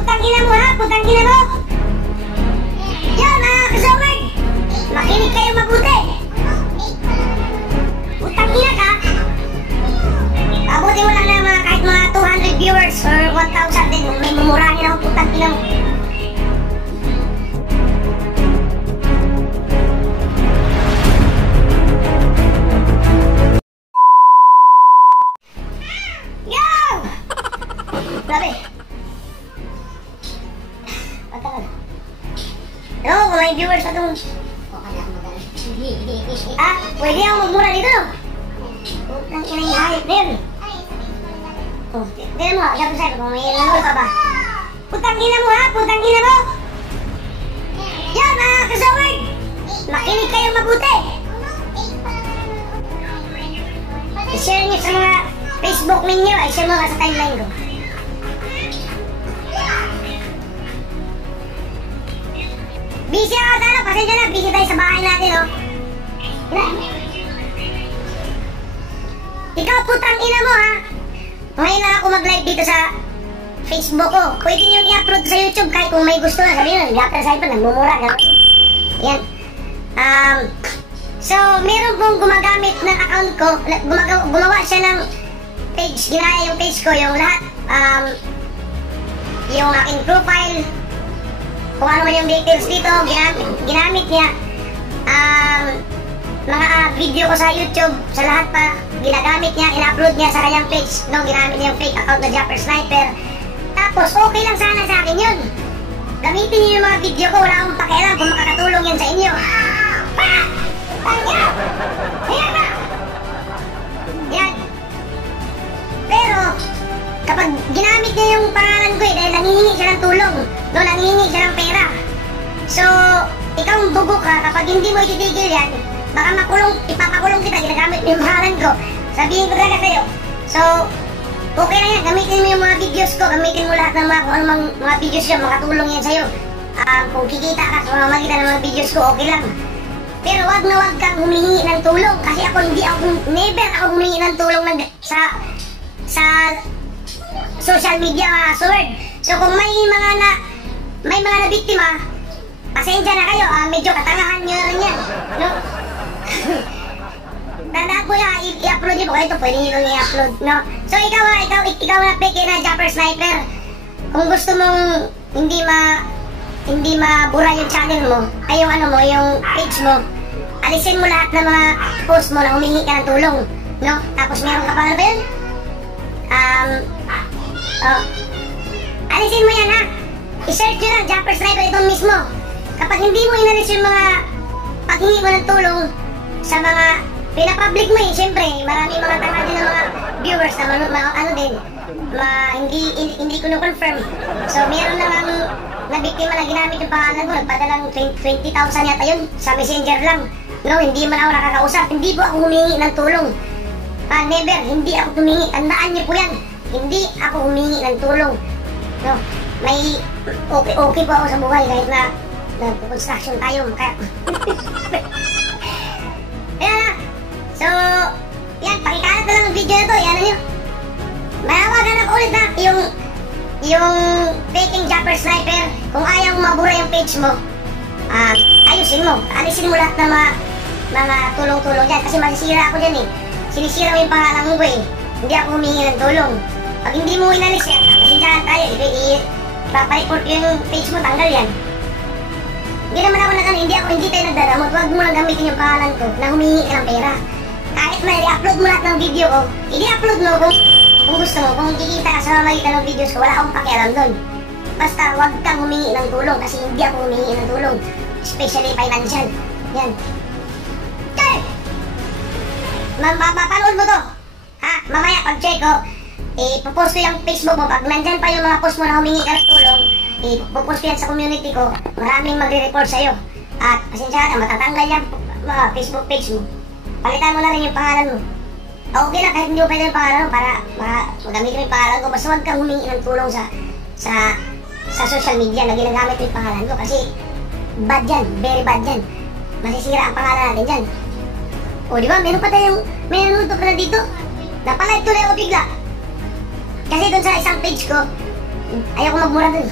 Putang ina mo ha, putang ina mo. Yan mga kasawag, makinig kayo mabuti. Putang ina ka. Abuti mo lang na mga kahit mga 200 viewers or 1,000 din, may mumurahin ako, putang ina mo. Grabe. Matagal. No, kung may viewers pa itong... Ah, pwede ako magmura dito, no? Putang ina yung hayop na yun. Oh, tignan mo, sabi kung may nanonood ka ba. Putang ina mo ha, putang ina mo. Yan mga kasawag, makinig kayo mabuti. I-share nyo sa mga Facebook ninyo, i-share mo ka sa timeline ko. Busy ako sa ano, pasensya na, busy tayo sa bahay natin, oh. Ikaw putang ina mo ha. Ngayon lang ako mag-live dito sa Facebook ko. Pwede nyo i-upload sa YouTube kahit kung may gusto na. Sabihin nyo, gapper sa iPad, nagmumura, gano'n. Yan. So, meron pong gumagamit ng account ko, gumawa siya ng page, ginaya yung page ko, yung lahat, yung aking profile, kung ano man yung details dito, ginamit niya, mga video ko sa YouTube, sa lahat pa, ginagamit niya, in-upload niya sa kanyang page, no, ginamit niya yung fake account na Japper Sniper. Tapos, okay lang sana sa akin yun. Gamitin niyo yung mga video ko, wala akong pakialam kung makakatulong yan sa inyo. Ayan na! Yan. Pero, kapag ginamit niya yung pangalan ko dahil nangihingi siya ng tulong, no, nangihingi siya ng pera. So, ikaw ang bugo ka, kapag hindi mo ititigil yan, baka ipapakulong kita, ginagamit mo yung pangalan ko. Sabihin ko talaga sa'yo. So, okay na yan, gamitin mo yung mga videos ko, gamitin mo lahat ng mga, kung anong mga videos yun, makatulong yan sa'yo. Kung kikita ka sa mamamagitan ng mga videos ko, okay lang. Pero wag na wag kang humihingi ng tulong, kasi ako never ako humingi ng tulong sa social media, mga sword. So kung may mga nabiktima, pasensya na kayo, medyo katangahan nyo rin yan, no? Tandaan ko na, i-upload nyo po, ito pwede nyo nung i-upload, no? So ikaw na peke na Japper Sniper, kung gusto mong hindi mabura yung channel mo, ay yung ano mo, yung page mo, alisin mo lahat ng mga post mo na humingi ka ng tulong, no? Tapos meron ka pa, ano ba yun? Alisin mo yan ha. I-search nyo lang, Japper Sniper, itong mismo. Kapag hindi mo inalis yung mga paghingi mo ng tulong sa mga pinapublic mo siyempre, marami mga tanga din ng mga viewers na ano din, hindi ko na-confirm. So, meron namang nabiktima na ginamit yung pangalan mo, nagpadalang 20,000 yata yun sa messenger lang. No, hindi man ako nakakausap, hindi po ako humingi ng tulong. Never, hindi ako humingi, tandaan niyo po yan. Hindi ako humingi ng tulong. No, may okay po ako sa buhay kahit na nag-construction tayo. Kaya na. So, yan, pakikalat na lang ang video na to. Yan nyo. Manawagan ako ulit na yung faking Japper Sniper. Kung ayaw mabura yung page mo, ayusin mo. Alisin mo lahat ng mga tulong-tulong dyan. Kasi masisira ako dyan eh. Sinisira mo yung pangalan mo eh. Hindi ako humingi ng tulong. Pag hindi mo inalis yan, pasensyahan tayo. Ipapareport yung page mo, tanggal yan. Hindi naman ako hindi tayo nagdadamot. Huwag mo lang gamitin yung pangalan ko na humingi ka ng pera. Kahit na i-upload mo lahat ng video ko, i-upload mo kung gusto mo. Kung kikita ka sa mamalitan ng videos ko, wala akong pakialam doon. Basta huwag kang humingi ng tulong kasi hindi ako humingi ng tulong. Especially financial. Yan. Okay! Mapanood mo to. Ha? Mamaya pag-check ko, ipopost ko yung Facebook mo. Pag nandyan pa yung mga post mo na humingi ka ng tulong, ipopost ko yan sa community ko. Maraming magre-report sa'yo. At pasensya ka, matatanggal yan Facebook page mo. Palitan mo na rin yung pangalan mo. Okay lang kahit hindi mo pwede yung pangalan mo para magamit mo yung pangalan ko. Basta huwag kang humingi ng tulong sa social media na ginagamit mo yung pangalan ko. Kasi bad yan, very bad yan. Masisira ang pangalan natin dyan. O diba, meron pa tayong, may nanonood pa na dito. Napalive tuloy ako bigla. Kasi dun sa isang page ko, ayaw ko magmura dun.